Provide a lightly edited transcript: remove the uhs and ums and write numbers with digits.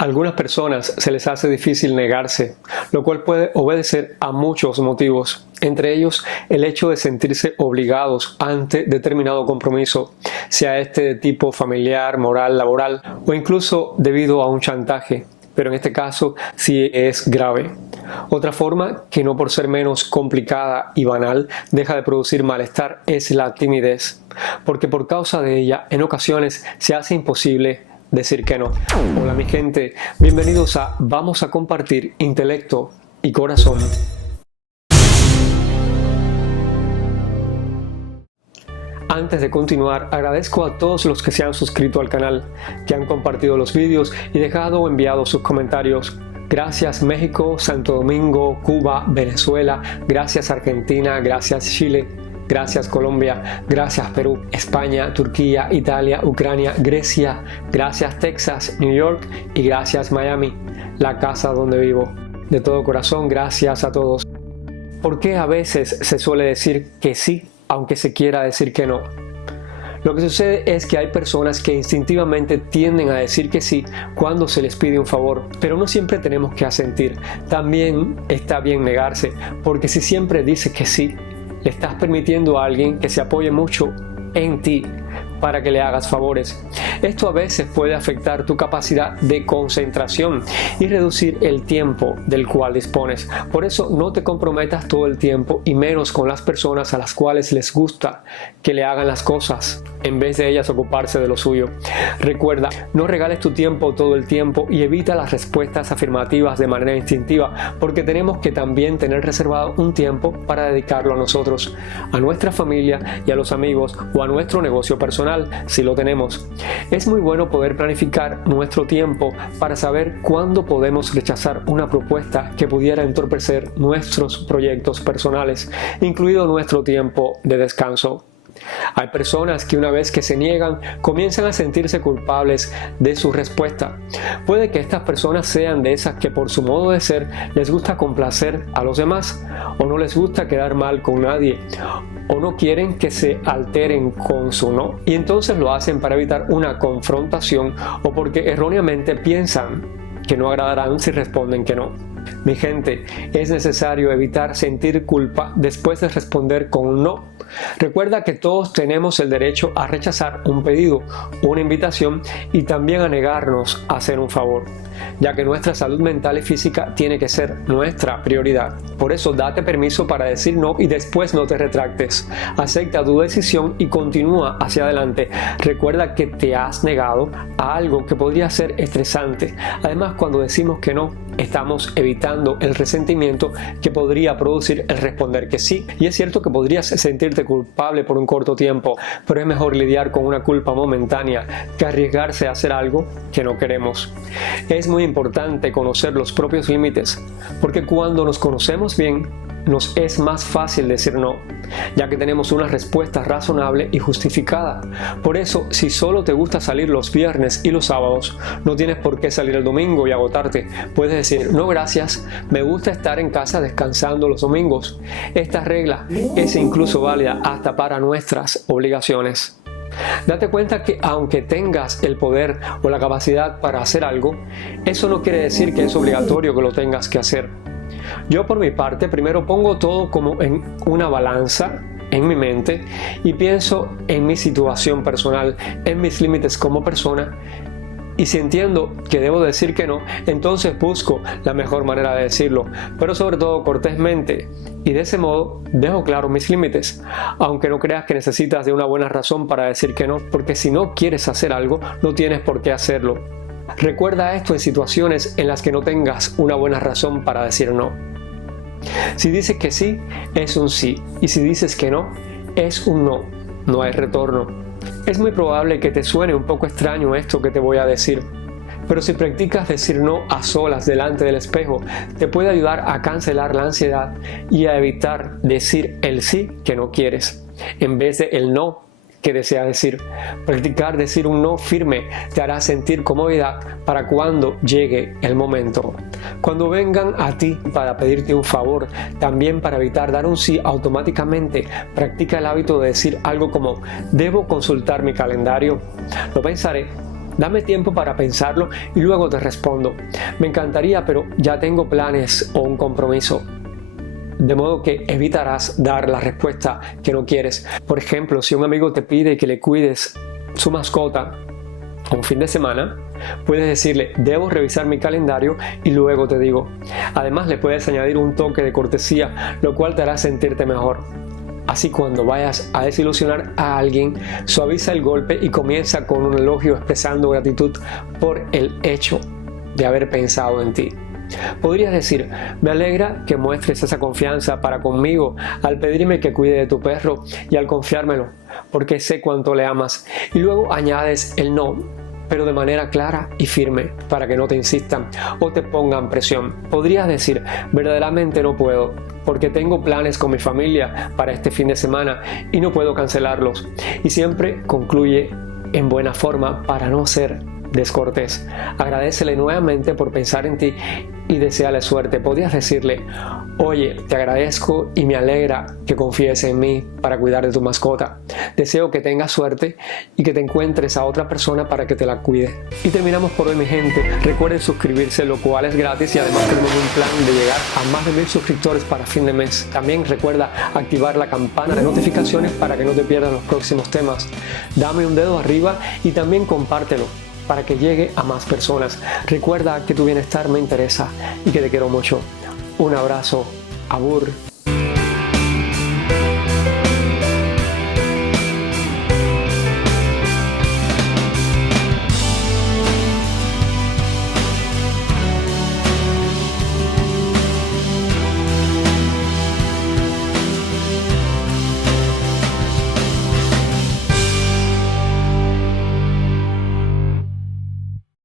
A algunas personas se les hace difícil negarse, lo cual puede obedecer a muchos motivos, entre ellos el hecho de sentirse obligados ante determinado compromiso, sea este de tipo familiar, moral, laboral o incluso debido a un chantaje, pero en este caso sí es grave. Otra forma, que no por ser menos complicada y banal deja de producir malestar, es la timidez, porque por causa de ella en ocasiones se hace imposible decir que no. Hola mi gente, bienvenidos a Vamos a compartir intelecto y corazón. Antes de continuar, agradezco a todos los que se han suscrito al canal, que han compartido los vídeos y dejado o enviado sus comentarios. Gracias México, Santo Domingo, Cuba, Venezuela, gracias Argentina, gracias Chile. Gracias Colombia, gracias Perú, España, Turquía, Italia, Ucrania, Grecia, gracias Texas, New York y gracias Miami, la casa donde vivo. De todo corazón, gracias a todos. ¿Por qué a veces se suele decir que sí, aunque se quiera decir que no? Lo que sucede es que hay personas que instintivamente tienden a decir que sí cuando se les pide un favor, pero no siempre tenemos que asentir. También está bien negarse, porque si siempre dices que sí, le estás permitiendo a alguien que se apoye mucho en ti para que le hagas favores. Esto a veces puede afectar tu capacidad de concentración y reducir el tiempo del cual dispones. Por eso no te comprometas todo el tiempo y menos con las personas a las cuales les gusta que le hagan las cosas en vez de ellas ocuparse de lo suyo. Recuerda, no regales tu tiempo todo el tiempo y evita las respuestas afirmativas de manera instintiva, porque tenemos que también tener reservado un tiempo para dedicarlo a nosotros, a nuestra familia y a los amigos o a nuestro negocio personal, si lo tenemos. Es muy bueno poder planificar nuestro tiempo para saber cuándo podemos rechazar una propuesta que pudiera entorpecer nuestros proyectos personales, incluido nuestro tiempo de descanso. Hay personas que una vez que se niegan comienzan a sentirse culpables de su respuesta. Puede que estas personas sean de esas que por su modo de ser les gusta complacer a los demás, o no les gusta quedar mal con nadie, o no quieren que se alteren con su no, y entonces lo hacen para evitar una confrontación o porque erróneamente piensan que no agradarán si responden que no. Mi gente, es necesario evitar sentir culpa después de responder con un no. Recuerda que todos tenemos el derecho a rechazar un pedido, una invitación y también a negarnos a hacer un favor, ya que nuestra salud mental y física tiene que ser nuestra prioridad. Por eso date permiso para decir no y después no te retractes. Acepta tu decisión y continúa hacia adelante. Recuerda que te has negado a algo que podría ser estresante. Además, cuando decimos que no, estamos evitando el resentimiento que podría producir el responder que sí. Y es cierto que podrías sentirte culpable por un corto tiempo, pero es mejor lidiar con una culpa momentánea que arriesgarse a hacer algo que no queremos. Es muy importante conocer los propios límites, porque cuando nos conocemos bien, nos es más fácil decir no, ya que tenemos una respuesta razonable y justificada. Por eso, si solo te gusta salir los viernes y los sábados, no tienes por qué salir el domingo y agotarte. Puedes decir, no gracias, me gusta estar en casa descansando los domingos. Esta regla es incluso válida hasta para nuestras obligaciones. Date cuenta que aunque tengas el poder o la capacidad para hacer algo, eso no quiere decir que es obligatorio que lo tengas que hacer. Yo por mi parte primero pongo todo como en una balanza en mi mente y pienso en mi situación personal, en mis límites como persona, y si entiendo que debo decir que no, entonces busco la mejor manera de decirlo, pero sobre todo cortésmente, y de ese modo dejo claro mis límites, aunque no creas que necesitas de una buena razón para decir que no, porque si no quieres hacer algo, no tienes por qué hacerlo. Recuerda esto en situaciones en las que no tengas una buena razón para decir no. Si dices que sí, es un sí, y si dices que no, es un no. No hay retorno. Es muy probable que te suene un poco extraño esto que te voy a decir, pero si practicas decir no a solas delante del espejo, te puede ayudar a cancelar la ansiedad y a evitar decir el sí que no quieres, en vez de el no que deseas decir. Practicar decir un no firme te hará sentir comodidad para cuando llegue el momento. Cuando vengan a ti para pedirte un favor, también para evitar dar un sí automáticamente, practica el hábito de decir algo como: debo consultar mi calendario, lo pensaré, Dame tiempo para pensarlo y luego te respondo. Me encantaría, pero ya tengo planes o un compromiso. De modo que evitarás dar la respuesta que no quieres. Por ejemplo, si un amigo te pide que le cuides su mascota un fin de semana, puedes decirle: debo revisar mi calendario y luego te digo. Además, le puedes añadir un toque de cortesía, lo cual te hará sentirte mejor. Así, cuando vayas a desilusionar a alguien, suaviza el golpe y comienza con un elogio expresando gratitud por el hecho de haber pensado en ti. Podrías decir: me alegra que muestres esa confianza para conmigo al pedirme que cuide de tu perro y al confiármelo, porque sé cuánto le amas. Y luego añades el no, pero de manera clara y firme, para que no te insistan o te pongan presión. Podrías decir: verdaderamente no puedo, porque tengo planes con mi familia para este fin de semana y no puedo cancelarlos. Y siempre concluye en buena forma para no ser descortés. Agradécele nuevamente por pensar en ti y deséale suerte. Podrías decirle: oye, te agradezco y me alegra que confíes en mí para cuidar de tu mascota. Deseo que tengas suerte y que te encuentres a otra persona para que te la cuide. Y terminamos por hoy, mi gente. Recuerden suscribirse, lo cual es gratis, y además tenemos un plan de llegar a más de 1000 suscriptores para fin de mes. También recuerda activar la campana de notificaciones para que no te pierdas los próximos temas. Dame un dedo arriba y también compártelo para que llegue a más personas. Recuerda que tu bienestar me interesa y que te quiero mucho. Un abrazo. Abur.